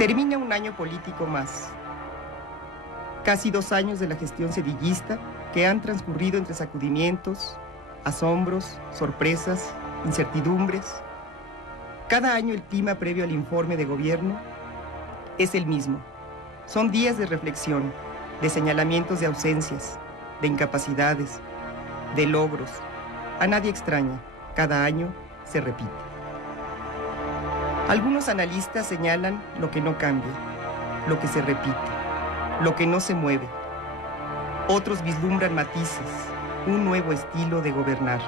Termina un año político más. Casi 2 años de la gestión sedillista que han transcurrido entre sacudimientos, asombros, sorpresas, incertidumbres. Cada año el clima previo al informe de gobierno es el mismo. Son días de reflexión, de señalamientos de ausencias, de incapacidades, de logros. A nadie extraña, cada año se repite. Algunos analistas señalan lo que no cambia, lo que se repite, lo que no se mueve. Otros vislumbran matices, un nuevo estilo de gobernar.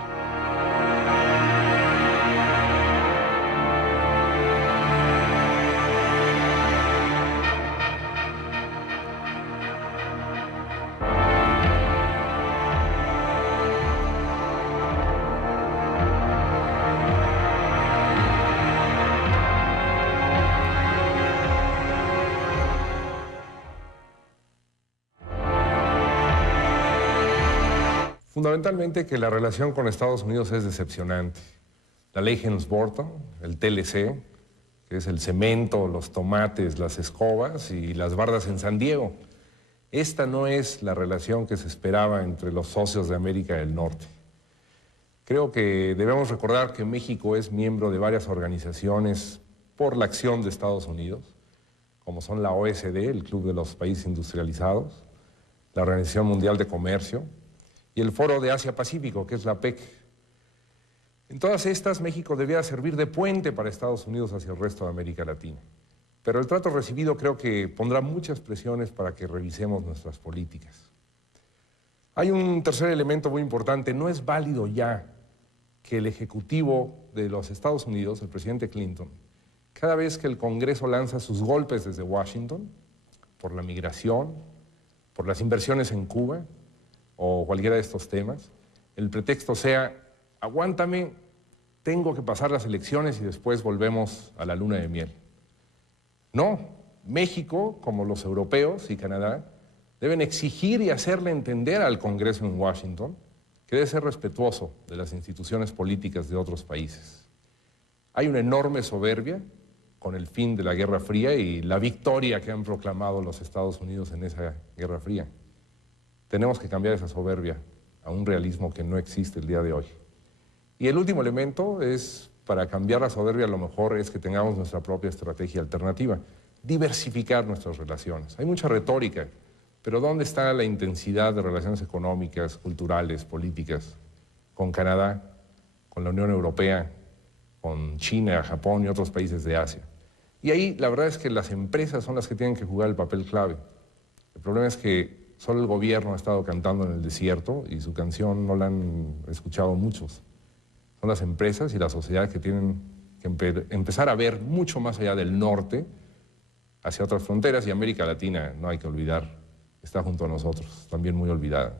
Fundamentalmente que la relación con Estados Unidos es decepcionante. La ley Helms-Burton, el TLC, que es el cemento, los tomates, las escobas y las bardas en San Diego. Esta no es la relación que se esperaba entre los socios de América del Norte. Creo que debemos recordar que México es miembro de varias organizaciones por la acción de Estados Unidos, como son la OSD, el Club de los Países Industrializados, la Organización Mundial de Comercio, y el Foro de Asia-Pacífico, que es la PEC. En todas estas, México debía servir de puente para Estados Unidos hacia el resto de América Latina. Pero el trato recibido creo que pondrá muchas presiones para que revisemos nuestras políticas. Hay un tercer elemento muy importante. No es válido ya que el Ejecutivo de los Estados Unidos, el presidente Clinton, cada vez que el Congreso lanza sus golpes desde Washington, por la migración, por las inversiones en Cuba, o cualquiera de estos temas, el pretexto sea, aguántame, tengo que pasar las elecciones y después volvemos a la luna de miel. No, México, como los europeos y Canadá, deben exigir y hacerle entender al Congreso en Washington que debe ser respetuoso de las instituciones políticas de otros países. Hay una enorme soberbia con el fin de la Guerra Fría y la victoria que han proclamado los Estados Unidos en esa Guerra Fría. Tenemos que cambiar esa soberbia a un realismo que no existe el día de hoy. Y el último elemento es, para cambiar la soberbia, a lo mejor es que tengamos nuestra propia estrategia alternativa, diversificar nuestras relaciones. Hay mucha retórica, pero ¿dónde está la intensidad de relaciones económicas, culturales, políticas con Canadá, con la Unión Europea, con China, Japón y otros países de Asia? Y ahí la verdad es que las empresas son las que tienen que jugar el papel clave. El problema es que solo el gobierno ha estado cantando en el desierto y su canción no la han escuchado muchos. Son las empresas y la sociedad que tienen que empezar a ver mucho más allá del norte, hacia otras fronteras, y América Latina, no hay que olvidar, está junto a nosotros, también muy olvidada.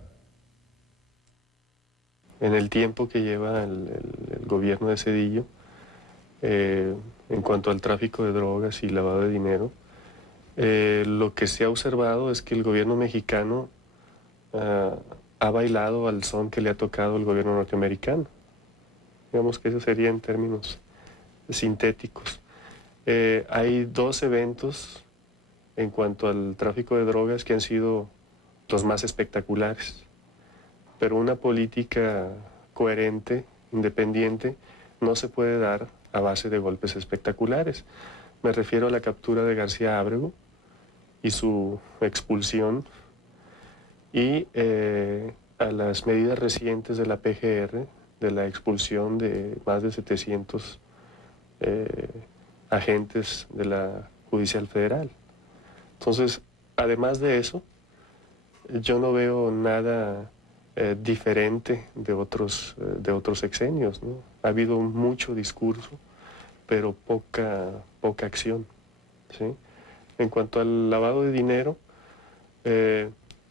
En el tiempo que lleva el gobierno de Zedillo, en cuanto al tráfico de drogas y lavado de dinero, lo que se ha observado es que el gobierno mexicano ha bailado al son que le ha tocado el gobierno norteamericano. Digamos que eso sería en términos sintéticos. Hay 2 eventos en cuanto al tráfico de drogas que han sido los más espectaculares, pero una política coherente, independiente, no se puede dar a base de golpes espectaculares. Me refiero a la captura de García Ábrego y su expulsión, y a las medidas recientes de la PGR, de la expulsión de más de 700 agentes de la Judicial Federal. Entonces, además de eso, yo no veo nada diferente de otros sexenios, ¿no? Ha habido mucho discurso, pero poca acción, ¿sí? En cuanto al lavado de dinero,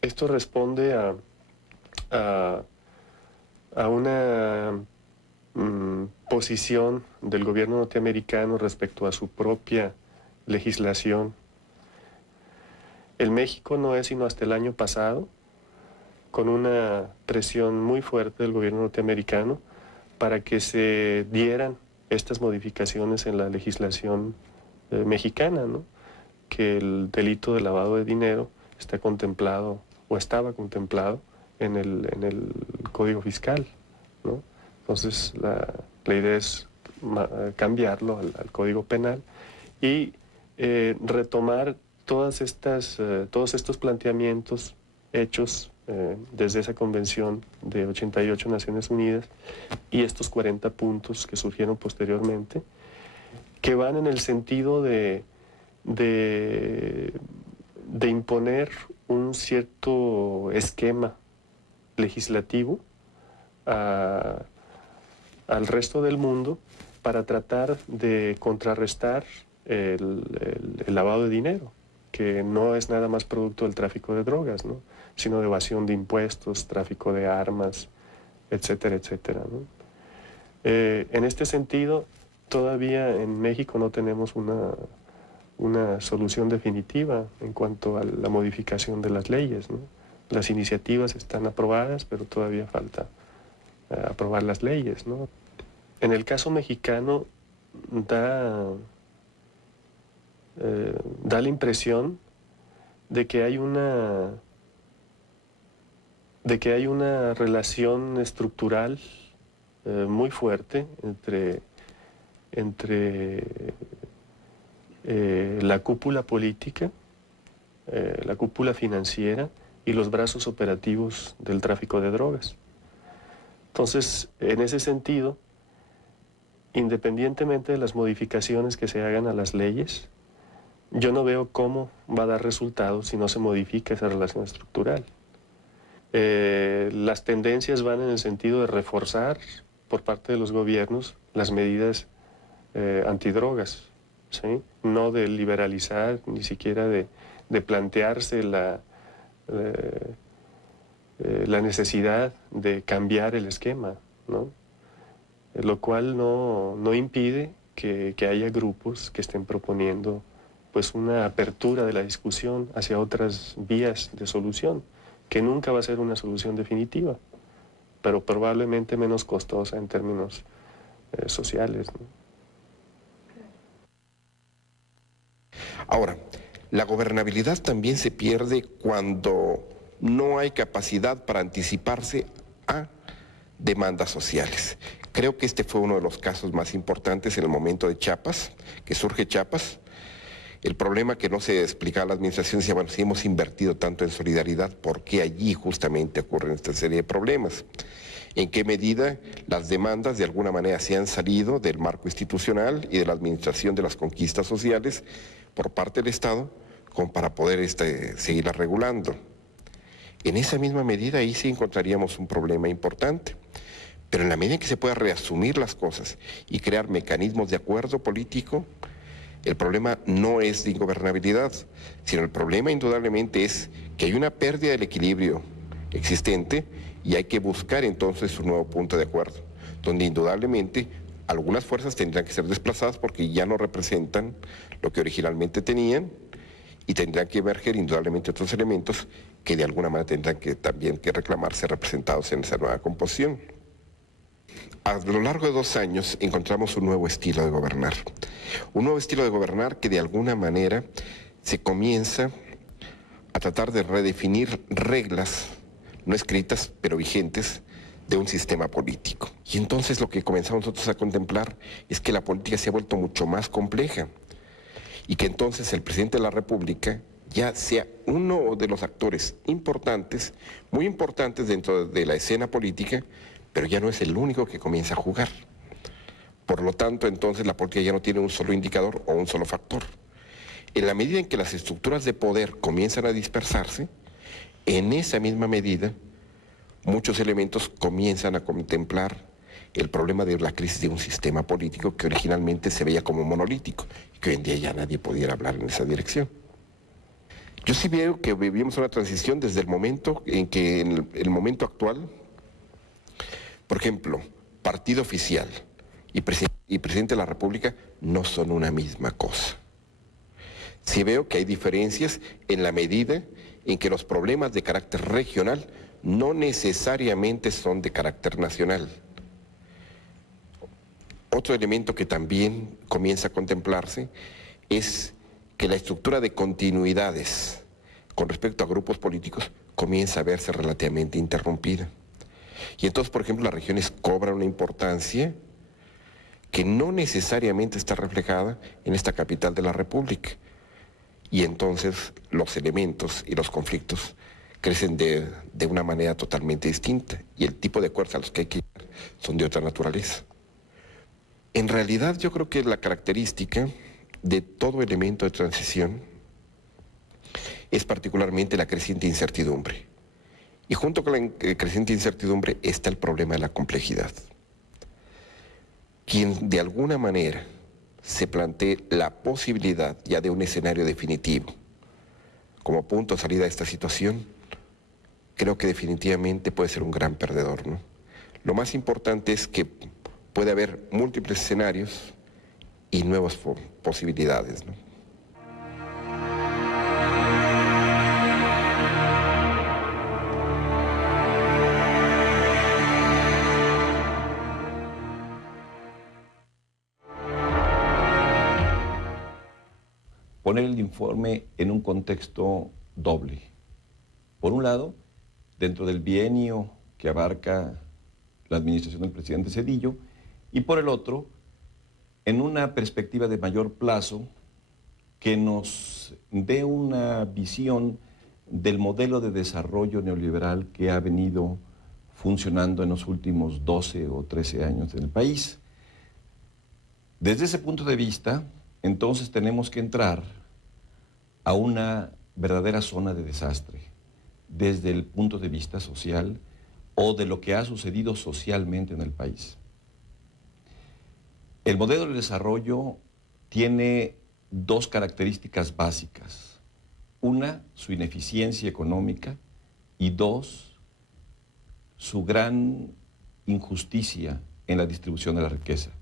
esto responde a una posición del gobierno norteamericano respecto a su propia legislación. El México no es sino hasta el año pasado, con una presión muy fuerte del gobierno norteamericano, para que se dieran estas modificaciones en la legislación mexicana, ¿no? que el delito de lavado de dinero está contemplado o estaba contemplado en el Código Fiscal, ¿no? Entonces la idea es cambiarlo al Código Penal y retomar todos estos planteamientos hechos desde esa convención de 88 Naciones Unidas y estos 40 puntos que surgieron posteriormente, que van en el sentido de imponer un cierto esquema legislativo al resto del mundo para tratar de contrarrestar el lavado de dinero, que no es nada más producto del tráfico de drogas, ¿no?, sino de evasión de impuestos, tráfico de armas, etcétera, etcétera, ¿no? En este sentido, todavía en México no tenemos una solución definitiva en cuanto a la modificación de las leyes, ¿no? Las iniciativas están aprobadas, pero todavía falta aprobar las leyes, ¿no? En el caso mexicano da la impresión de que hay una relación estructural muy fuerte entre la cúpula política, la cúpula financiera y los brazos operativos del tráfico de drogas. Entonces, en ese sentido, independientemente de las modificaciones que se hagan a las leyes, yo no veo cómo va a dar resultados si no se modifica esa relación estructural. Las tendencias van en el sentido de reforzar por parte de los gobiernos las medidas antidrogas, ¿sí? No de liberalizar, ni siquiera de plantearse la necesidad de cambiar el esquema, ¿no? Lo cual no impide que haya grupos que estén proponiendo pues una apertura de la discusión hacia otras vías de solución, que nunca va a ser una solución definitiva, pero probablemente menos costosa en términos sociales, ¿no? Ahora, la gobernabilidad también se pierde cuando no hay capacidad para anticiparse a demandas sociales. Creo que este fue uno de los casos más importantes en el momento de Chiapas, que surge Chiapas. El problema que no se explicaba a la administración decía, bueno, si hemos invertido tanto en solidaridad, ¿por qué allí justamente ocurren esta serie de problemas? ¿En qué medida las demandas de alguna manera se han salido del marco institucional y de la administración de las conquistas sociales por parte del Estado como para poder seguirlas regulando? En esa misma medida ahí sí encontraríamos un problema importante. Pero en la medida en que se pueda reasumir las cosas y crear mecanismos de acuerdo político, el problema no es de ingobernabilidad, sino el problema indudablemente es que hay una pérdida del equilibrio existente y hay que buscar entonces un nuevo punto de acuerdo, donde indudablemente algunas fuerzas tendrán que ser desplazadas porque ya no representan lo que originalmente tenían y tendrán que emerger indudablemente otros elementos que de alguna manera tendrán que también que reclamarse representados en esa nueva composición. A lo largo de 2 años encontramos un nuevo estilo de gobernar. Un nuevo estilo de gobernar que de alguna manera se comienza a tratar de redefinir reglas no escritas, pero vigentes, de un sistema político. Y entonces lo que comenzamos nosotros a contemplar es que la política se ha vuelto mucho más compleja y que entonces el presidente de la República ya sea uno de los actores importantes, muy importantes dentro de la escena política, pero ya no es el único que comienza a jugar. Por lo tanto, entonces la política ya no tiene un solo indicador o un solo factor. En la medida en que las estructuras de poder comienzan a dispersarse, en esa misma medida, muchos elementos comienzan a contemplar el problema de la crisis de un sistema político que originalmente se veía como monolítico y que hoy en día ya nadie pudiera hablar en esa dirección. Yo sí veo que vivimos una transición desde el momento en que, en el momento actual, por ejemplo, partido oficial y presidente de la República no son una misma cosa. Sí veo que hay diferencias en la medida en que los problemas de carácter regional no necesariamente son de carácter nacional. Otro elemento que también comienza a contemplarse es que la estructura de continuidades con respecto a grupos políticos comienza a verse relativamente interrumpida. Y entonces, por ejemplo, las regiones cobran una importancia que no necesariamente está reflejada en esta capital de la República. Y entonces los elementos y los conflictos crecen de una manera totalmente distinta, y el tipo de acuerdos a los que hay que llegar son de otra naturaleza. En realidad yo creo que la característica de todo elemento de transición es particularmente la creciente incertidumbre. Y junto con la creciente incertidumbre está el problema de la complejidad. Quien de alguna manera se plantee la posibilidad ya de un escenario definitivo como punto de salida de esta situación, creo que definitivamente puede ser un gran perdedor, ¿no? Lo más importante es que puede haber múltiples escenarios y nuevas posibilidades, ¿no? Poner el informe en un contexto doble. Por un lado, dentro del bienio que abarca la administración del presidente Zedillo, y por el otro, en una perspectiva de mayor plazo que nos dé una visión del modelo de desarrollo neoliberal que ha venido funcionando en los últimos 12 o 13 años en el país. Desde ese punto de vista, entonces tenemos que entrar a una verdadera zona de desastre, desde el punto de vista social o de lo que ha sucedido socialmente en el país. El modelo de desarrollo tiene dos características básicas. Una, su ineficiencia económica, y dos, su gran injusticia en la distribución de la riqueza.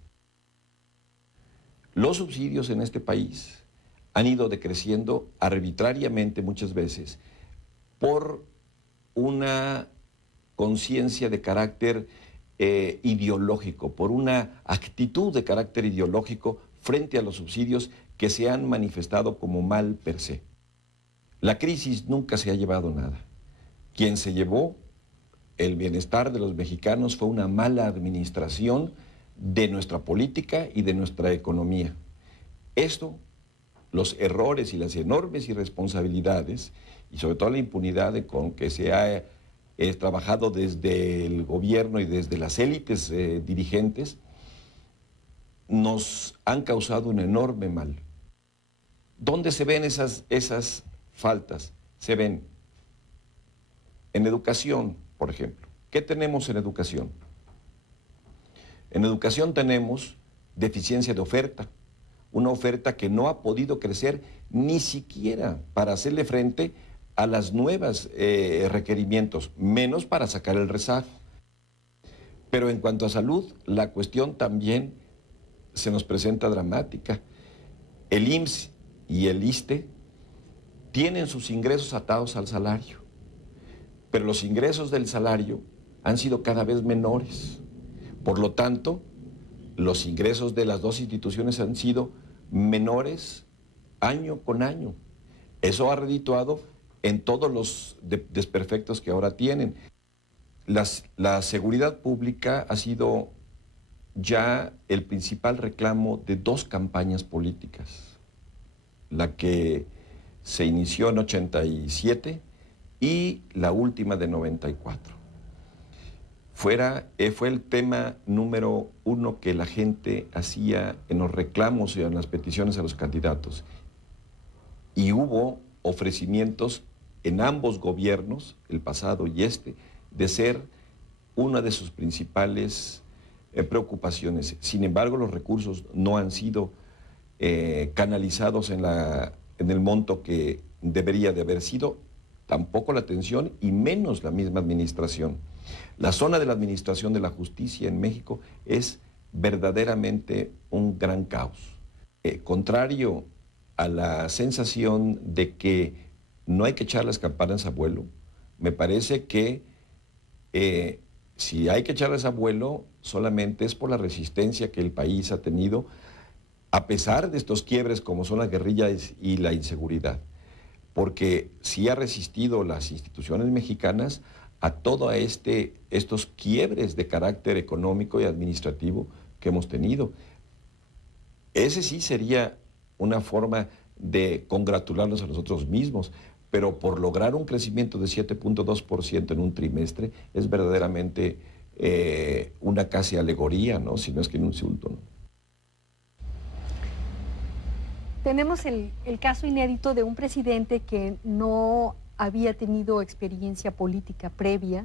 Los subsidios en este país han ido decreciendo arbitrariamente muchas veces por una conciencia de carácter ideológico, por una actitud de carácter ideológico frente a los subsidios que se han manifestado como mal per se. La crisis nunca se ha llevado nada. Quien se llevó el bienestar de los mexicanos fue una mala administración de nuestra política y de nuestra economía. Esto, los errores y las enormes irresponsabilidades, y sobre todo la impunidad con que se ha trabajado desde el gobierno y desde las élites dirigentes, nos han causado un enorme mal. ¿Dónde se ven esas faltas? Se ven en educación, por ejemplo. ¿Qué tenemos en educación? En educación tenemos deficiencia de oferta, una oferta que no ha podido crecer ni siquiera para hacerle frente a las nuevas requerimientos, menos para sacar el rezago. Pero en cuanto a salud, la cuestión también se nos presenta dramática. El IMSS y el ISSSTE tienen sus ingresos atados al salario, pero los ingresos del salario han sido cada vez menores. Por lo tanto, los ingresos de las dos instituciones han sido menores año con año. Eso ha redituado en todos los desperfectos que ahora tienen. La seguridad pública ha sido ya el principal reclamo de dos campañas políticas. La que se inició en 87 y la última de 94. Fue el tema número uno que la gente hacía en los reclamos y en las peticiones a los candidatos. Y hubo ofrecimientos en ambos gobiernos, el pasado y este, de ser una de sus principales preocupaciones. Sin embargo, los recursos no han sido canalizados en el monto que debería de haber sido, tampoco la atención y menos la misma administración. La zona de la administración de la justicia en México es verdaderamente un gran caos. Contrario a la sensación de que no hay que echar las campanas a vuelo, me parece que si hay que echarlas a vuelo, solamente es por la resistencia que el país ha tenido a pesar de estos quiebres como son las guerrillas y la inseguridad, porque sí ha resistido las instituciones mexicanas a todos estos quiebres de carácter económico y administrativo que hemos tenido. Ese sí sería una forma de congratularnos a nosotros mismos, pero por lograr un crecimiento de 7.2% en un trimestre es verdaderamente una casi alegoría, ¿no? Si no es que un insulto, ¿no? Tenemos el caso inédito de un presidente que no había tenido experiencia política previa,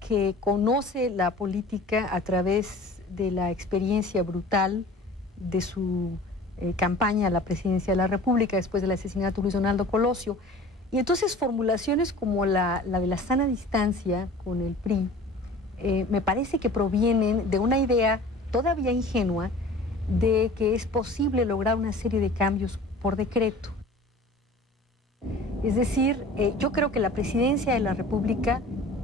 que conoce la política a través de la experiencia brutal de su campaña a la presidencia de la República después del asesinato de Luis Donaldo Colosio. Y entonces formulaciones como la de la sana distancia con el PRI, me parece que provienen de una idea todavía ingenua de que es posible lograr una serie de cambios por decreto. Es decir, yo creo que la presidencia de la República,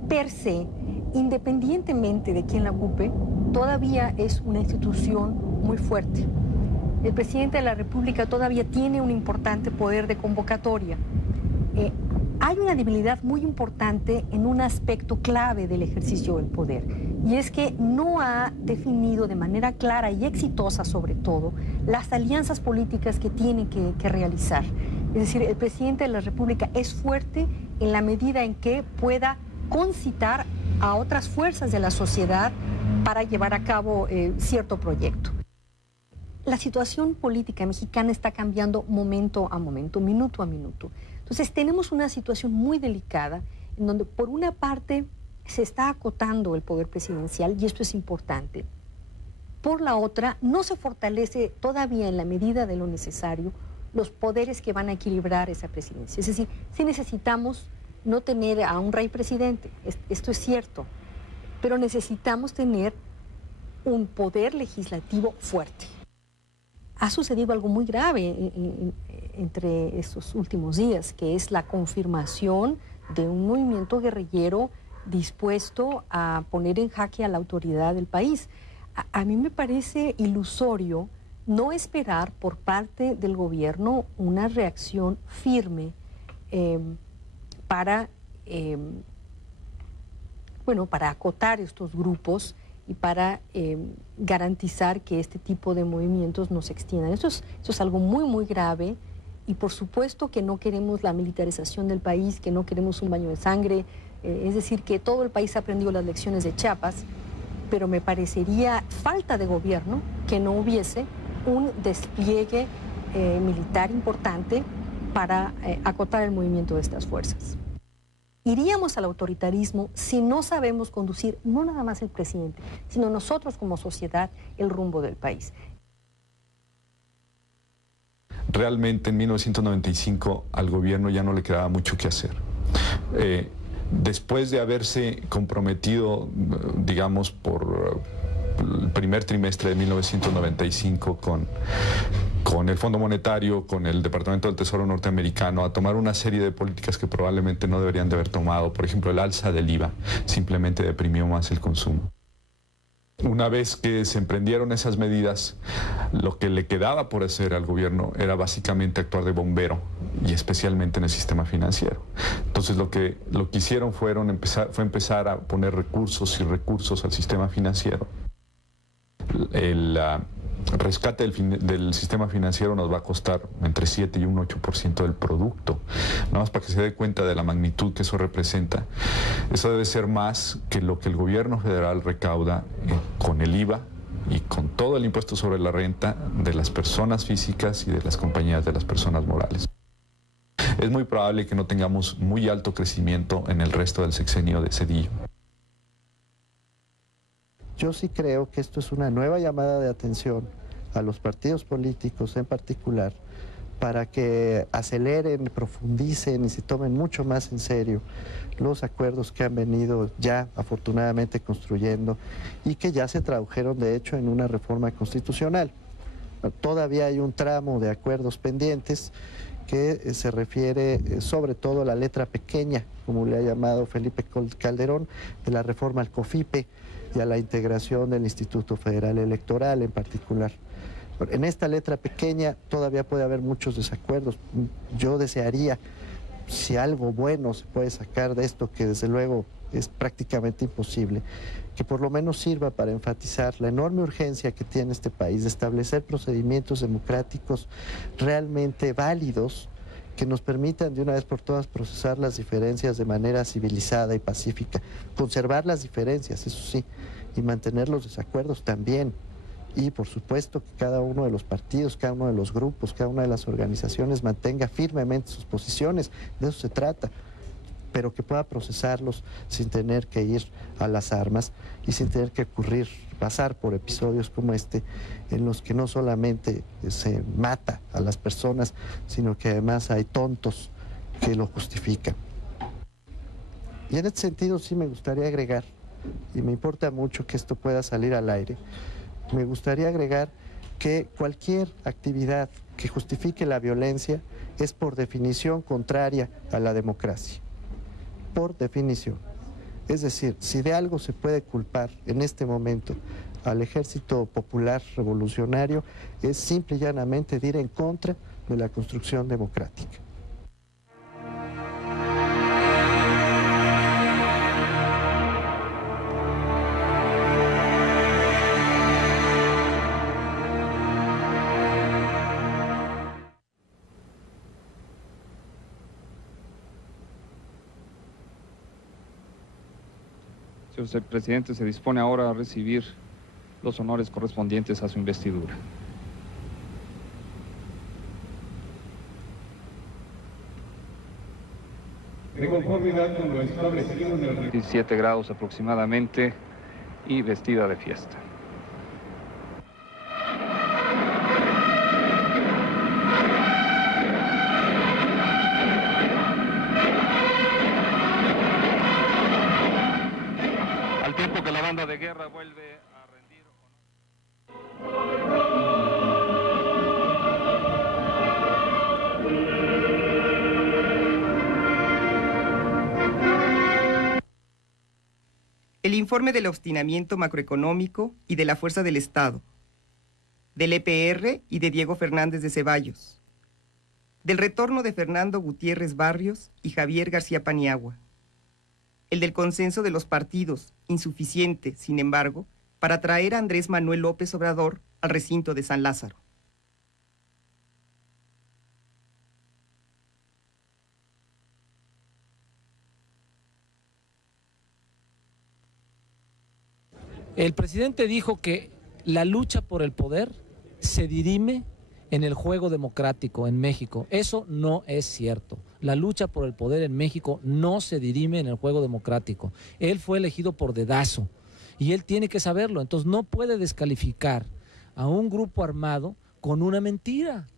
per se, independientemente de quién la ocupe, todavía es una institución muy fuerte. El presidente de la República todavía tiene un importante poder de convocatoria. Hay una debilidad muy importante en un aspecto clave del ejercicio del poder, y es que no ha definido de manera clara y exitosa, sobre todo, las alianzas políticas que tiene que realizar. Es decir, el presidente de la República es fuerte en la medida en que pueda concitar a otras fuerzas de la sociedad para llevar a cabo cierto proyecto. La situación política mexicana está cambiando momento a momento, minuto a minuto. Entonces tenemos una situación muy delicada en donde por una parte se está acotando el poder presidencial, y esto es importante. Por la otra, no se fortalece todavía en la medida de lo necesario los poderes que van a equilibrar esa presidencia. Es decir, sí necesitamos no tener a un rey presidente, esto es cierto, pero necesitamos tener un poder legislativo fuerte. Ha sucedido algo muy grave entre estos últimos días, que es la confirmación de un movimiento guerrillero dispuesto a poner en jaque a la autoridad del país. A mí me parece ilusorio no esperar por parte del gobierno una reacción firme para acotar estos grupos y para garantizar que este tipo de movimientos no se extiendan. Esto es algo muy, muy grave, y por supuesto que no queremos la militarización del país, que no queremos un baño de sangre, es decir, que todo el país ha aprendido las lecciones de Chiapas, pero me parecería falta de gobierno que no hubiese un despliegue militar importante para acotar el movimiento de estas fuerzas. Iríamos al autoritarismo si no sabemos conducir, no nada más el presidente, sino nosotros como sociedad, el rumbo del país. Realmente en 1995 al gobierno ya no le quedaba mucho que hacer. Después de haberse comprometido, digamos, por el primer trimestre de 1995 con el Fondo Monetario, con el Departamento del Tesoro norteamericano, a tomar una serie de políticas que probablemente no deberían de haber tomado. Por ejemplo, el alza del IVA simplemente deprimió más el consumo. Una vez que se emprendieron esas medidas, lo que le quedaba por hacer al gobierno era básicamente actuar de bombero, y especialmente en el sistema financiero. Entonces lo que hicieron fue empezar a poner recursos y recursos al sistema financiero. El rescate del sistema financiero nos va a costar entre 7 y un 8% del producto. Nada más para que se dé cuenta de la magnitud que eso representa. Eso debe ser más que lo que el gobierno federal recauda con el IVA y con todo el impuesto sobre la renta de las personas físicas y de las compañías de las personas morales. Es muy probable que no tengamos muy alto crecimiento en el resto del sexenio de Zedillo. Yo sí creo que esto es una nueva llamada de atención a los partidos políticos en particular, para que aceleren, profundicen y se tomen mucho más en serio los acuerdos que han venido ya afortunadamente construyendo y que ya se tradujeron de hecho en una reforma constitucional. Todavía hay un tramo de acuerdos pendientes que se refiere sobre todo a la letra pequeña, como le ha llamado Felipe Calderón, de la reforma al COFIPE y a la integración del Instituto Federal Electoral en particular. En esta letra pequeña todavía puede haber muchos desacuerdos. Yo desearía, si algo bueno se puede sacar de esto, que desde luego es prácticamente imposible, que por lo menos sirva para enfatizar la enorme urgencia que tiene este país de establecer procedimientos democráticos realmente válidos que nos permitan de una vez por todas procesar las diferencias de manera civilizada y pacífica, conservar las diferencias, eso sí, y mantener los desacuerdos también. Y por supuesto que cada uno de los partidos, cada uno de los grupos, cada una de las organizaciones mantenga firmemente sus posiciones, de eso se trata, pero que pueda procesarlos sin tener que ir a las armas y sin tener que pasar por episodios como este, en los que no solamente se mata a las personas, sino que además hay tontos que lo justifican. Y en este sentido sí me gustaría agregar, y me importa mucho que esto pueda salir al aire, me gustaría agregar que cualquier actividad que justifique la violencia es por definición contraria a la democracia. Por definición. Es decir, si de algo se puede culpar en este momento al Ejército Popular Revolucionario, es simple y llanamente de ir en contra de la construcción democrática. El presidente se dispone ahora a recibir los honores correspondientes a su investidura. De conformidad con lo establecido en el... 17 grados aproximadamente y vestida de fiesta. De guerra vuelve a rendir. El informe del obstinamiento macroeconómico y de la fuerza del Estado, del EPR y de Diego Fernández de Ceballos, del retorno de Fernando Gutiérrez Barrios y Javier García Paniagua, el del consenso de los partidos, insuficiente, sin embargo, para traer a Andrés Manuel López Obrador al recinto de San Lázaro. El presidente dijo que la lucha por el poder se dirime en el juego democrático en México. Eso no es cierto. La lucha por el poder en México no se dirime en el juego democrático. Él fue elegido por dedazo y él tiene que saberlo. Entonces no puede descalificar a un grupo armado con una mentira.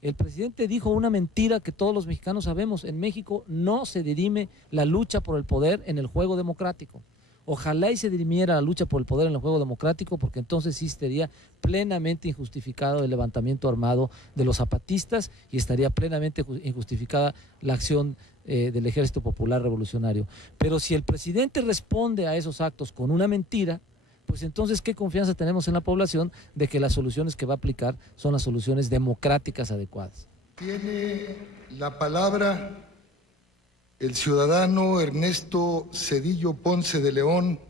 El presidente dijo una mentira que todos los mexicanos sabemos. En México no se dirime la lucha por el poder en el juego democrático. Ojalá y se dirimiera la lucha por el poder en el juego democrático, porque entonces sí estaría plenamente injustificado el levantamiento armado de los zapatistas y estaría plenamente injustificada la acción del Ejército Popular Revolucionario. Pero si el presidente responde a esos actos con una mentira, pues entonces ¿qué confianza tenemos en la población de que las soluciones que va a aplicar son las soluciones democráticas adecuadas? Tiene la palabra el ciudadano Ernesto Zedillo Ponce de León,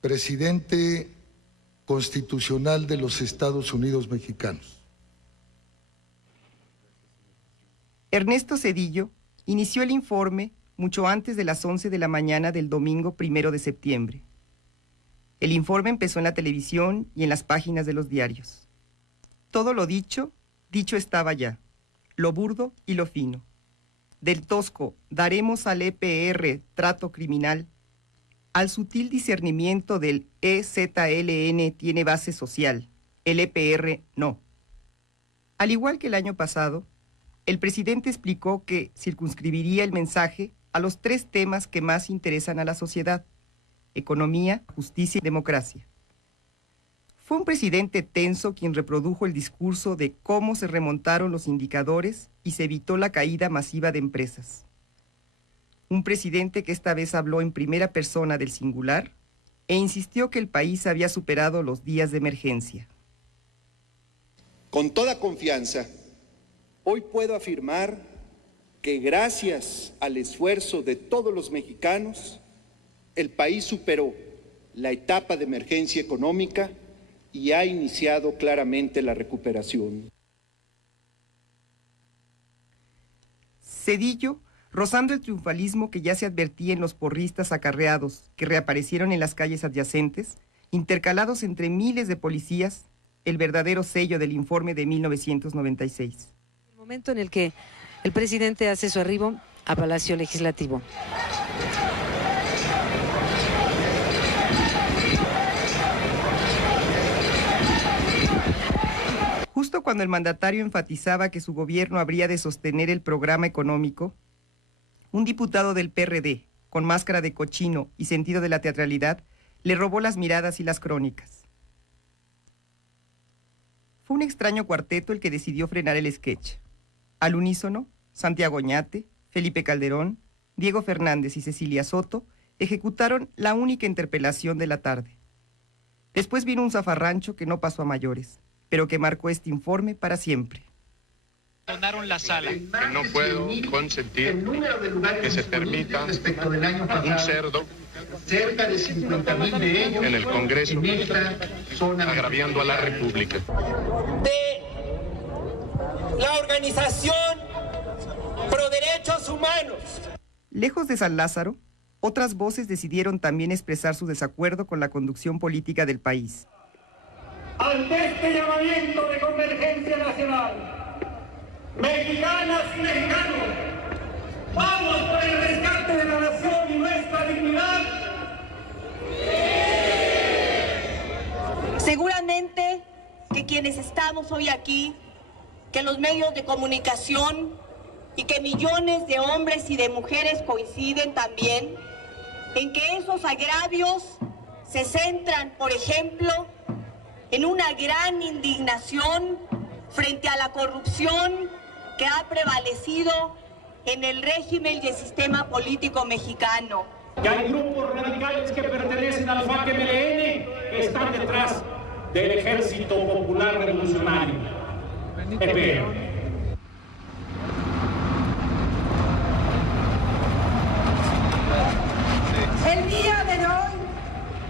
presidente constitucional de los Estados Unidos mexicanos. Ernesto Zedillo inició el informe mucho antes de las 11 de la mañana del domingo 1 de septiembre. El informe empezó en la televisión y en las páginas de los diarios. Todo lo dicho, dicho estaba ya, lo burdo y lo fino. Del tosco, daremos al EPR trato criminal, al sutil discernimiento del EZLN tiene base social, el EPR no. Al igual que el año pasado, el presidente explicó que circunscribiría el mensaje a los 3 temas que más interesan a la sociedad: economía, justicia y democracia. Fue un presidente tenso quien reprodujo el discurso de cómo se remontaron los indicadores y se evitó la caída masiva de empresas. Un presidente que esta vez habló en primera persona del singular e insistió que el país había superado los días de emergencia. Con toda confianza, hoy puedo afirmar que gracias al esfuerzo de todos los mexicanos, el país superó la etapa de emergencia económica y ha iniciado claramente la recuperación. Zedillo, rozando el triunfalismo que ya se advertía en los porristas acarreados que reaparecieron en las calles adyacentes, intercalados entre miles de policías, el verdadero sello del informe de 1996. El momento en el que el presidente hace su arribo a Palacio Legislativo. Justo cuando el mandatario enfatizaba que su gobierno habría de sostener el programa económico, un diputado del PRD, con máscara de cochino y sentido de la teatralidad, le robó las miradas y las crónicas. Fue un extraño cuarteto el que decidió frenar el sketch. Al unísono, Santiago Oñate, Felipe Calderón, Diego Fernández y Cecilia Soto ejecutaron la única interpelación de la tarde. Después vino un zafarrancho que no pasó a mayores, pero que marcó este informe para siempre. Donaron la sala. Que no puedo consentir que se permita un cerdo cerca de 50,000 de ellos en el Congreso, en esta zona, agraviando a la República. De la organización Pro Derechos Humanos. Lejos de San Lázaro, otras voces decidieron también expresar su desacuerdo con la conducción política del país. Ante este llamamiento de convergencia nacional, mexicanas y mexicanos, vamos por el rescate de la nación y nuestra dignidad. Seguramente que quienes estamos hoy aquí, que los medios de comunicación y que millones de hombres y de mujeres coinciden también en que esos agravios se centran, por ejemplo, en una gran indignación frente a la corrupción que ha prevalecido en el régimen y el sistema político mexicano. Que hay grupos radicales que pertenecen al FAC-MLN que están detrás del Ejército Popular Revolucionario, EPR. El día de hoy,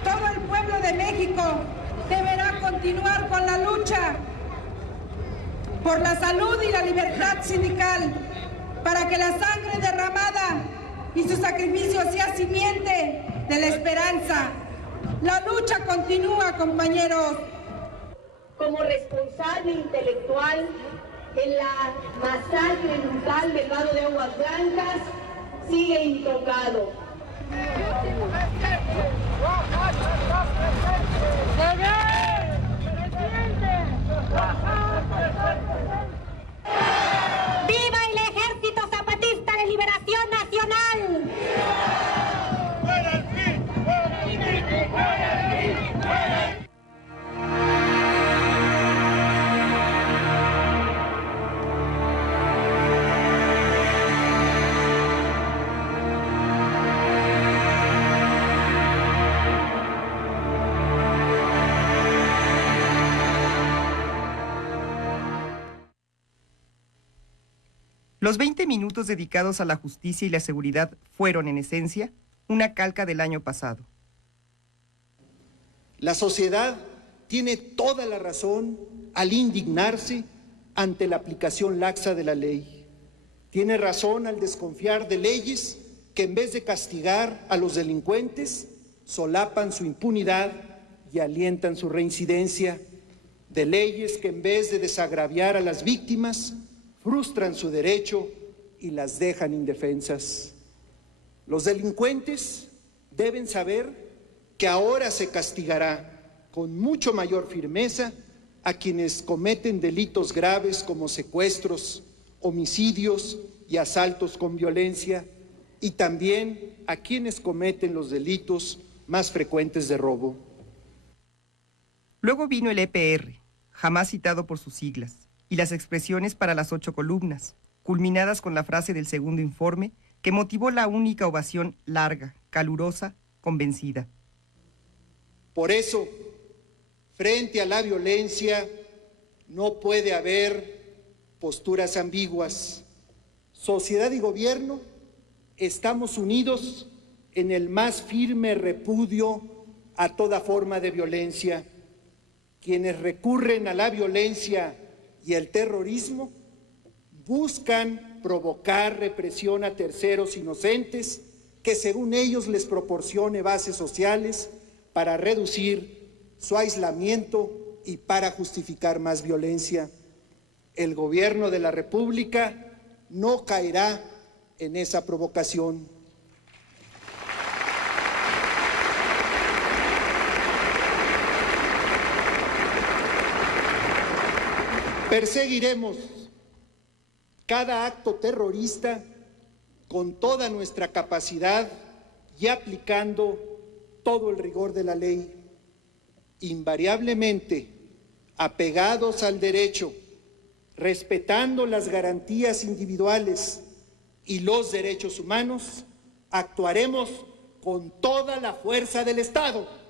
todo el pueblo de México deberá continuar con la lucha por la salud y la libertad sindical, para que la sangre derramada y su sacrificio sea simiente de la esperanza. La lucha continúa, compañeros. Como responsable intelectual en la masacre brutal del Vado de Aguas Blancas, sigue intocado. ¡Viva el Ejército Zapatista de Liberación Nacional! Los 20 minutos dedicados a la justicia y la seguridad fueron, en esencia, una calca del año pasado. La sociedad tiene toda la razón al indignarse ante la aplicación laxa de la ley. Tiene razón al desconfiar de leyes que, en vez de castigar a los delincuentes, solapan su impunidad y alientan su reincidencia. De leyes que, en vez de desagraviar a las víctimas, frustran su derecho y las dejan indefensas. Los delincuentes deben saber que ahora se castigará con mucho mayor firmeza a quienes cometen delitos graves como secuestros, homicidios y asaltos con violencia, y también a quienes cometen los delitos más frecuentes de robo. Luego vino el EPR, jamás citado por sus siglas, y las expresiones para las 8 columnas, culminadas con la frase del segundo informe que motivó la única ovación larga, calurosa, convencida. Por eso, frente a la violencia, No puede haber posturas ambiguas. Sociedad y gobierno estamos unidos en el más firme repudio a toda forma de violencia. Quienes recurren a la violencia y el terrorismo buscan provocar represión a terceros inocentes que según ellos les proporcione bases sociales para reducir su aislamiento y para justificar más violencia. El gobierno de la República no caerá en esa provocación. Perseguiremos cada acto terrorista con toda nuestra capacidad y aplicando todo el rigor de la ley, invariablemente apegados al derecho, respetando las garantías individuales y los derechos humanos, actuaremos con toda la fuerza del Estado.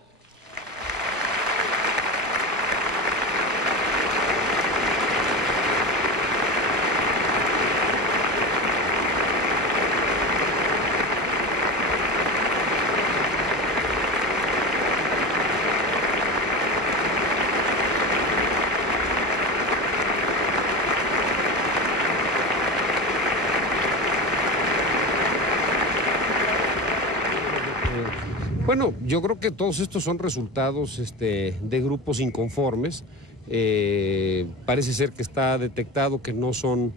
Bueno, yo creo que todos estos son resultados de grupos inconformes. Parece ser que está detectado que no son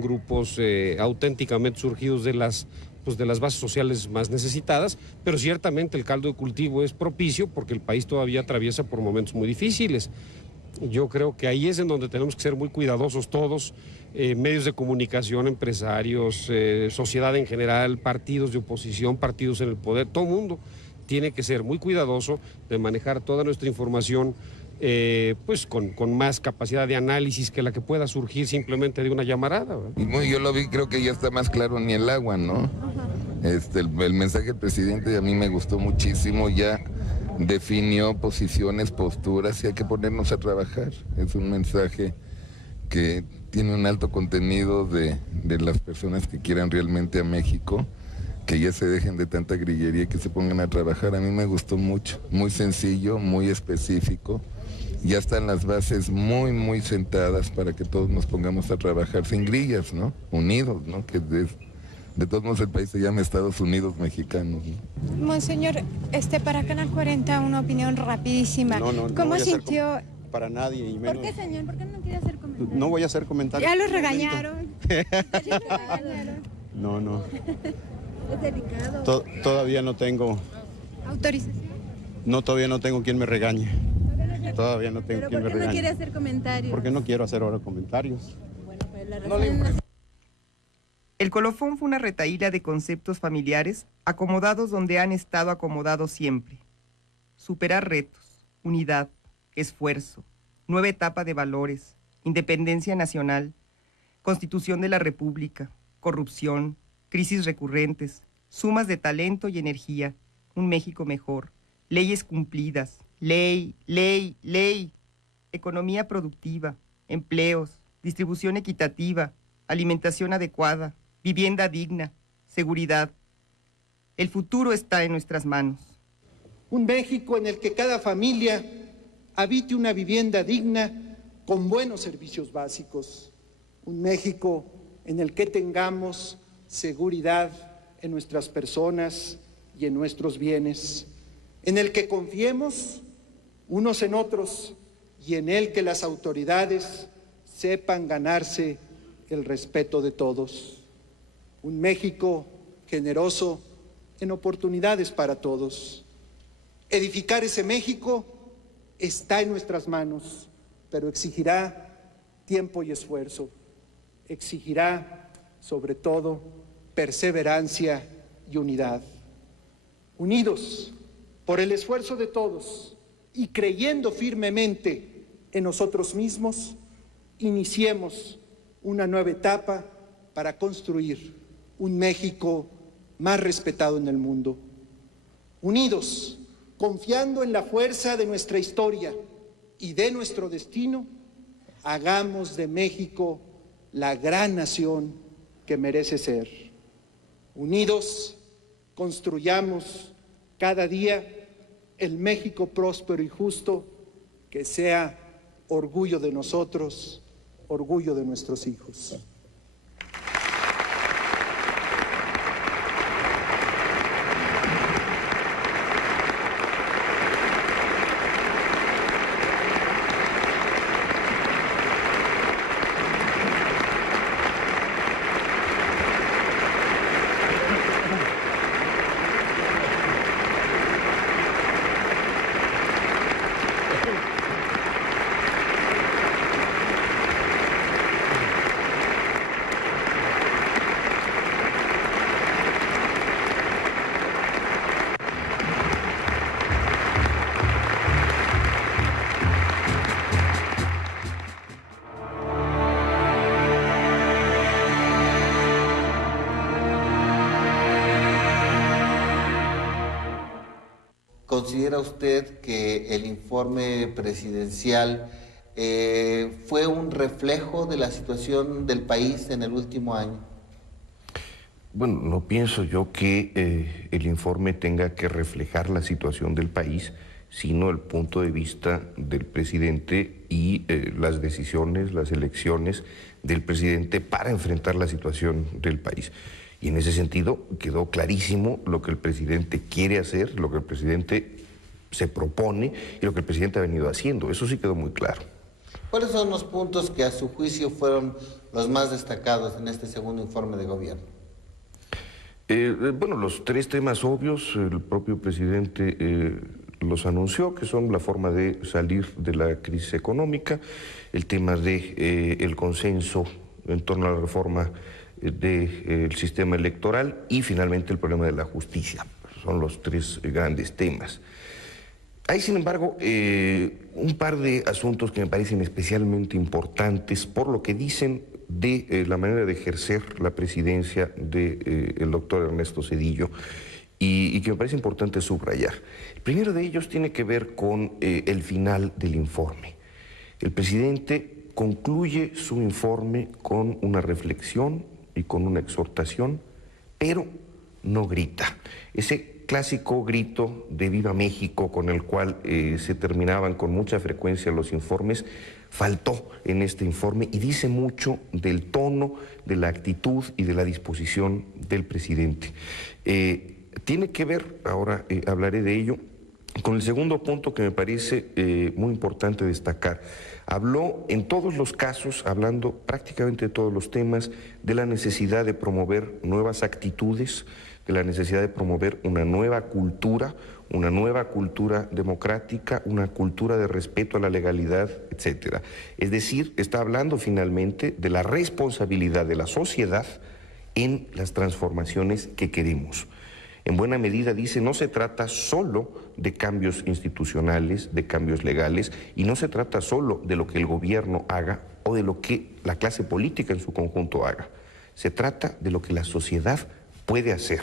grupos auténticamente surgidos de las bases sociales más necesitadas, pero ciertamente el caldo de cultivo es propicio porque el país todavía atraviesa por momentos muy difíciles. Yo creo que ahí es en donde tenemos que ser muy cuidadosos todos, medios de comunicación, empresarios, sociedad en general, partidos de oposición, partidos en el poder, todo el mundo tiene que ser muy cuidadoso de manejar toda nuestra información pues con más capacidad de análisis que la que pueda surgir simplemente de una llamarada, ¿verdad? Y yo lo vi, creo que ya está más claro ni el agua, ¿no? El mensaje del presidente a mí me gustó muchísimo, ya definió posiciones, posturas y hay que ponernos a trabajar. Es un mensaje que tiene un alto contenido de las personas que quieran realmente a México, que ya se dejen de tanta grillería y que se pongan a trabajar. A mí me gustó mucho, muy sencillo, muy específico. Ya están las bases muy, muy sentadas para que todos nos pongamos a trabajar sin grillas, ¿no? Unidos, ¿no? Que de todos modos el país se llama Estados Unidos Mexicanos, ¿no? Monseñor, para Canal 40 una opinión rapidísima. ¿Cómo sintió? Para nadie y menos. ¿Por qué, señor? ¿Por qué no quiere hacer comentarios? No voy a hacer comentarios. Ya los regañaron. No. Es delicado. Todavía no tengo. ¿Autorización? No, todavía no tengo quien me regañe. Todavía no tengo quien me regañe. ¿Pero por qué no quiere hacer comentarios? Porque no quiero hacer ahora comentarios. Bueno, pues la razón El colofón fue una retahíla de conceptos familiares acomodados donde han estado acomodados siempre. Superar retos, unidad, esfuerzo, nueva etapa de valores, independencia nacional, constitución de la República, corrupción, crisis recurrentes, sumas de talento y energía, un México mejor, leyes cumplidas, ley, economía productiva, empleos, distribución equitativa, alimentación adecuada, vivienda digna, seguridad. El futuro está en nuestras manos. Un México en el que cada familia habite una vivienda digna con buenos servicios básicos. Un México en el que tengamos seguridad en nuestras personas y en nuestros bienes. En el que confiemos unos en otros y en el que las autoridades sepan ganarse el respeto de todos. Un México generoso en oportunidades para todos. Edificar ese México está en nuestras manos, pero exigirá tiempo y esfuerzo. Exigirá, sobre todo, perseverancia y unidad. Unidos por el esfuerzo de todos y creyendo firmemente en nosotros mismos, iniciemos una nueva etapa para construir un México más respetado en el mundo. Unidos, confiando en la fuerza de nuestra historia y de nuestro destino, hagamos de México la gran nación que merece ser. Unidos, construyamos cada día el México próspero y justo que sea orgullo de nosotros, orgullo de nuestros hijos. ¿Considera usted que el informe presidencial fue un reflejo de la situación del país en el último año? Bueno, no pienso yo que el informe tenga que reflejar la situación del país, sino el punto de vista del presidente y las decisiones, las elecciones del presidente para enfrentar la situación del país. Y en ese sentido quedó clarísimo lo que el presidente quiere hacer, lo que el presidente se propone y lo que el presidente ha venido haciendo. Eso sí quedó muy claro. ¿Cuáles son los puntos que a su juicio fueron los más destacados en este segundo informe de gobierno? Bueno, los tres temas obvios, el propio presidente los anunció, que son la forma de salir de la crisis económica, el tema de el consenso en torno a la reforma del sistema electoral y finalmente el problema de la justicia. Son los tres grandes temas. Hay, sin embargo, un par de asuntos que me parecen especialmente importantes por lo que dicen de la manera de ejercer la presidencia del doctor Ernesto Zedillo y que me parece importante subrayar. El primero de ellos tiene que ver con el final del informe. El presidente concluye su informe con una reflexión y con una exhortación, pero no grita. Ese clásico grito de Viva México con el cual se terminaban con mucha frecuencia los informes, faltó en este informe y dice mucho del tono, de la actitud y de la disposición del presidente. Tiene que ver, ahora hablaré de ello, con el segundo punto que me parece muy importante destacar. Habló en todos los casos, hablando prácticamente de todos los temas, de la necesidad de promover nuevas actitudes, de la necesidad de promover una nueva cultura democrática, una cultura de respeto a la legalidad, etcétera. Es decir, está hablando finalmente de la responsabilidad de la sociedad en las transformaciones que queremos. En buena medida dice, no se trata solo de cambios institucionales, de cambios legales, y no se trata solo de lo que el gobierno haga o de lo que la clase política en su conjunto haga. Se trata de lo que la sociedad puede hacer.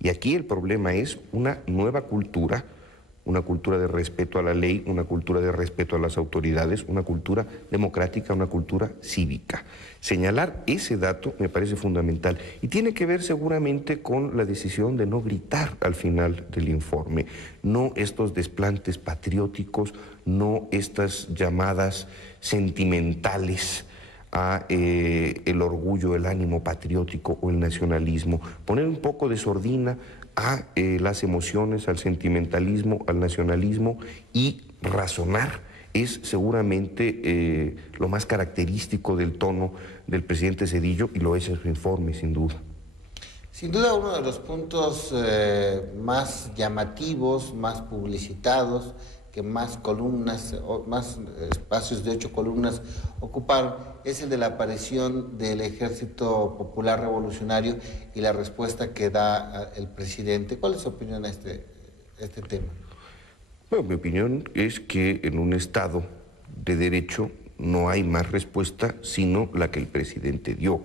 Y aquí el problema es una nueva cultura, una cultura de respeto a la ley, una cultura de respeto a las autoridades, una cultura democrática, una cultura cívica. Señalar ese dato me parece fundamental y tiene que ver seguramente con la decisión de no gritar al final del informe, no estos desplantes patrióticos, no estas llamadas sentimentales a el orgullo, el ánimo patriótico o el nacionalismo, poner un poco de sordina a las emociones, al sentimentalismo, al nacionalismo y razonar es seguramente lo más característico del tono del presidente Zedillo y lo es en su informe, sin duda. Sin duda uno de los puntos más llamativos, más publicitados, que más columnas, más espacios de 8 columnas ocuparon, es el de la aparición del Ejército Popular Revolucionario y la respuesta que da el presidente. ¿Cuál es su opinión a este tema? Bueno, mi opinión es que en un Estado de derecho no hay más respuesta sino la que el presidente dio.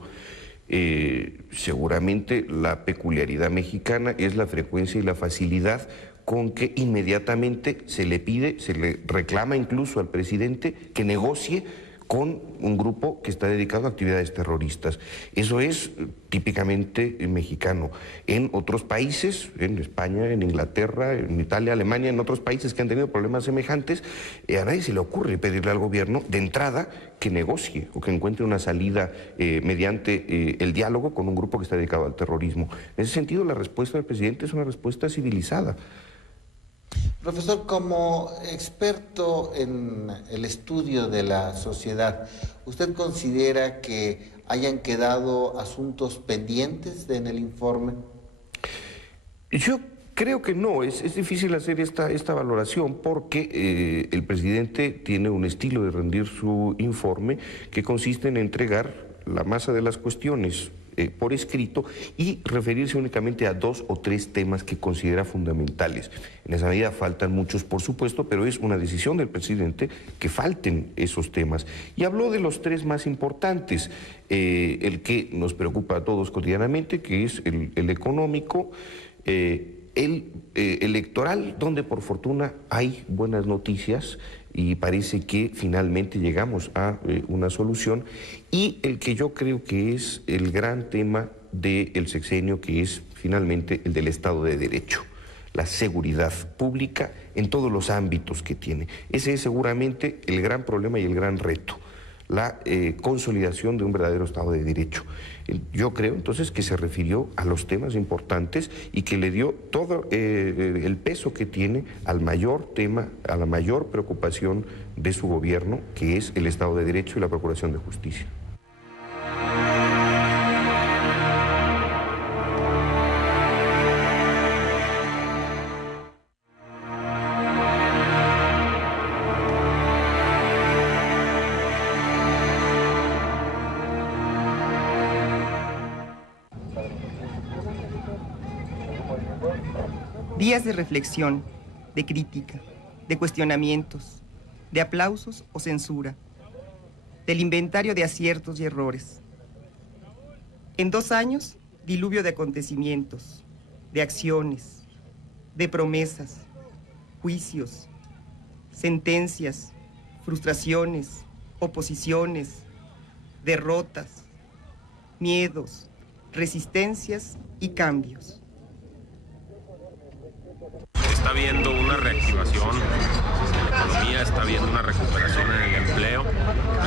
Seguramente la peculiaridad mexicana es la frecuencia y la facilidad con que inmediatamente se le pide, se le reclama incluso al presidente que negocie con un grupo que está dedicado a actividades terroristas. Eso es típicamente mexicano. En otros países, en España, en Inglaterra, en Italia, Alemania, en otros países que han tenido problemas semejantes, a nadie se le ocurre pedirle al gobierno de entrada que negocie o que encuentre una salida mediante el diálogo con un grupo que está dedicado al terrorismo. En ese sentido, la respuesta del presidente es una respuesta civilizada. Profesor, como experto en el estudio de la sociedad, ¿usted considera que hayan quedado asuntos pendientes en el informe? Yo creo que no, es difícil hacer esta valoración porque el presidente tiene un estilo de rendir su informe que consiste en entregar la masa de las cuestiones por escrito y referirse únicamente a 2 o 3 temas que considera fundamentales. En esa medida faltan muchos, por supuesto, pero es una decisión del presidente que falten esos temas. Y habló de los 3 más importantes, el que nos preocupa a todos cotidianamente, que es el económico, el electoral, donde por fortuna hay buenas noticias y parece que finalmente llegamos a una solución, y el que yo creo que es el gran tema del sexenio, que es finalmente el del Estado de Derecho, la seguridad pública en todos los ámbitos que tiene. Ese es seguramente el gran problema y el gran reto, la consolidación de un verdadero Estado de Derecho. Yo creo entonces que se refirió a los temas importantes y que le dio todo el peso que tiene al mayor tema, a la mayor preocupación de su gobierno, que es el Estado de Derecho y la Procuración de Justicia. Días de reflexión, de crítica, de cuestionamientos, de aplausos o censura, del inventario de aciertos y errores. En 2 años, diluvio de acontecimientos, de acciones, de promesas, juicios, sentencias, frustraciones, oposiciones, derrotas, miedos, resistencias y cambios. Está habiendo una reactivación en la economía, está habiendo una recuperación en el empleo,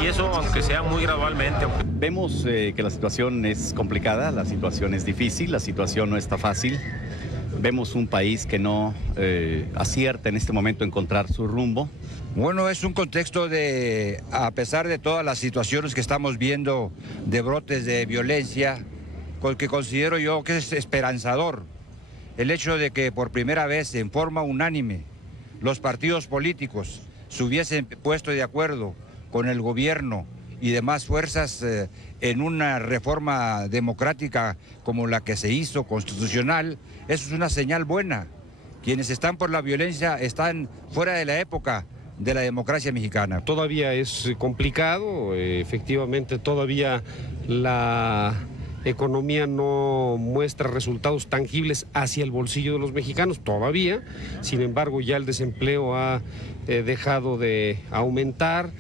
y eso, aunque sea muy gradualmente. Vemos que la situación es complicada, la situación es difícil, la situación no está fácil. Vemos un país que no acierta en este momento a encontrar su rumbo. Bueno, es un contexto de, a pesar de todas las situaciones que estamos viendo de brotes de violencia, con que considero yo que es esperanzador. El hecho de que por primera vez en forma unánime los partidos políticos se hubiesen puesto de acuerdo con el gobierno y demás fuerzas en una reforma democrática como la que se hizo, constitucional, eso es una señal buena. Quienes están por la violencia están fuera de la época de la democracia mexicana. Todavía es complicado, efectivamente todavía la economía no muestra resultados tangibles hacia el bolsillo de los mexicanos todavía. Sin embargo, ya el desempleo ha dejado de aumentar,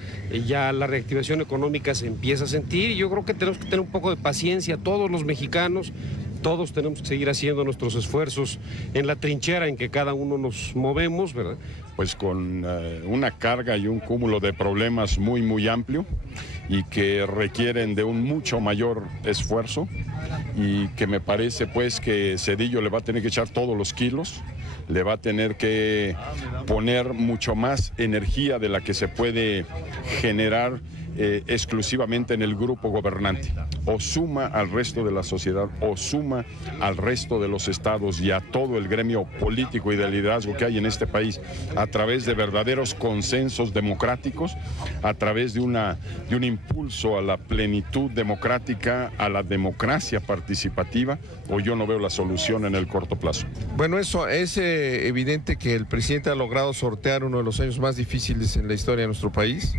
ya la reactivación económica se empieza a sentir, y yo creo que tenemos que tener un poco de paciencia todos los mexicanos. Todos tenemos que seguir haciendo nuestros esfuerzos en la trinchera en que cada uno nos movemos, ¿verdad? Pues con una carga y un cúmulo de problemas muy amplio, y que requieren de un mucho mayor esfuerzo, y que me parece pues que Zedillo le va a tener que echar todos los kilos, le va a tener que poner mucho más energía de la que se puede generar exclusivamente en el grupo gobernante. O suma al resto de la sociedad, o suma al resto de los estados y a todo el gremio político y de liderazgo que hay en este país, a través de verdaderos consensos democráticos, a través de un impulso a la plenitud democrática, a la democracia participativa, o yo no veo la solución en el corto plazo. Bueno, eso es evidente que el presidente ha logrado sortear uno de los años más difíciles en la historia de nuestro país,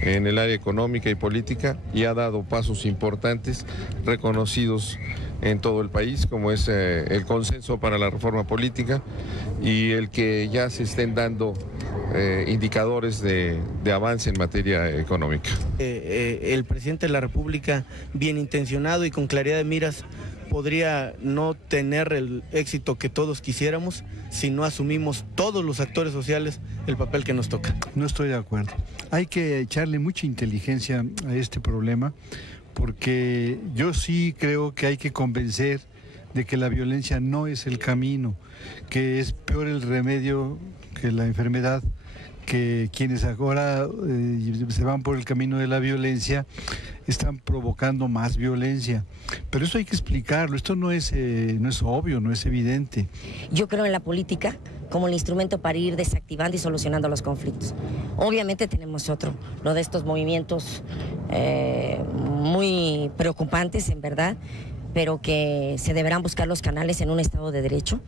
en el área económica y política, y ha dado pasos importantes reconocidos en todo el país, como es el consenso para la reforma política y el que ya se estén dando indicadores de avance en materia económica. El presidente de la República, bien intencionado y con claridad de miras, podría no tener el éxito que todos quisiéramos si no asumimos todos los actores sociales el papel que nos toca. No estoy de acuerdo. Hay que echarle mucha inteligencia a este problema, porque yo sí creo que hay que convencer de que la violencia no es el camino, que es peor el remedio que la enfermedad, que quienes ahora se van por el camino de la violencia están provocando más violencia. Pero eso hay que explicarlo, esto no es obvio, no es evidente. Yo creo en la política como el instrumento para ir desactivando y solucionando los conflictos. Obviamente tenemos lo de estos movimientos muy preocupantes en verdad, pero que se deberán buscar los canales en un Estado de Derecho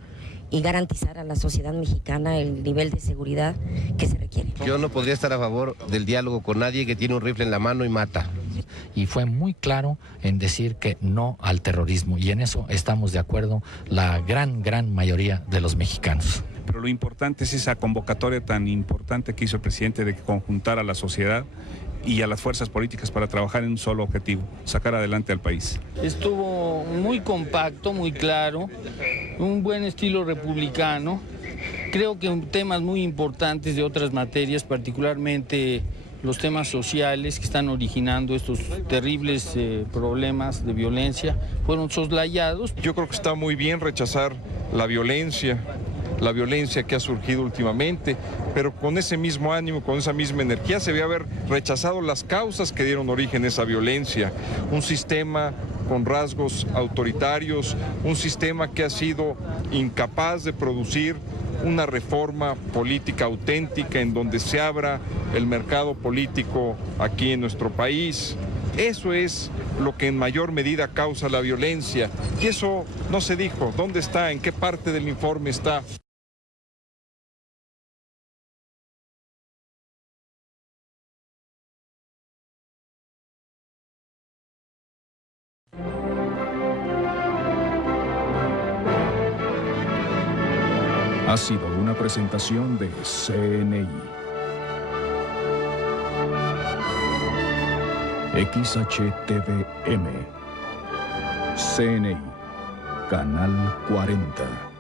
y garantizar a la sociedad mexicana el nivel de seguridad que se requiere. Yo no podría estar a favor del diálogo con nadie que tiene un rifle en la mano y mata. Y fue muy claro en decir que no al terrorismo, y en eso estamos de acuerdo la gran mayoría de los mexicanos. Pero lo importante es esa convocatoria tan importante que hizo el presidente de conjuntar a la sociedad y a las fuerzas políticas para trabajar en un solo objetivo, sacar adelante al país. Estuvo muy compacto, muy claro, un buen estilo republicano. Creo que temas muy importantes de otras materias, particularmente los temas sociales que están originando estos terribles problemas de violencia, fueron soslayados. Yo creo que está muy bien rechazar la violencia que ha surgido últimamente, pero con ese mismo ánimo, con esa misma energía, se debe haber rechazado las causas que dieron origen a esa violencia. Un sistema con rasgos autoritarios, un sistema que ha sido incapaz de producir una reforma política auténtica en donde se abra el mercado político aquí en nuestro país. Eso es lo que en mayor medida causa la violencia, y eso no se dijo. ¿Dónde está? ¿En qué parte del informe está? Ha sido una presentación de CNI. XHTVM. CNI. Canal 40.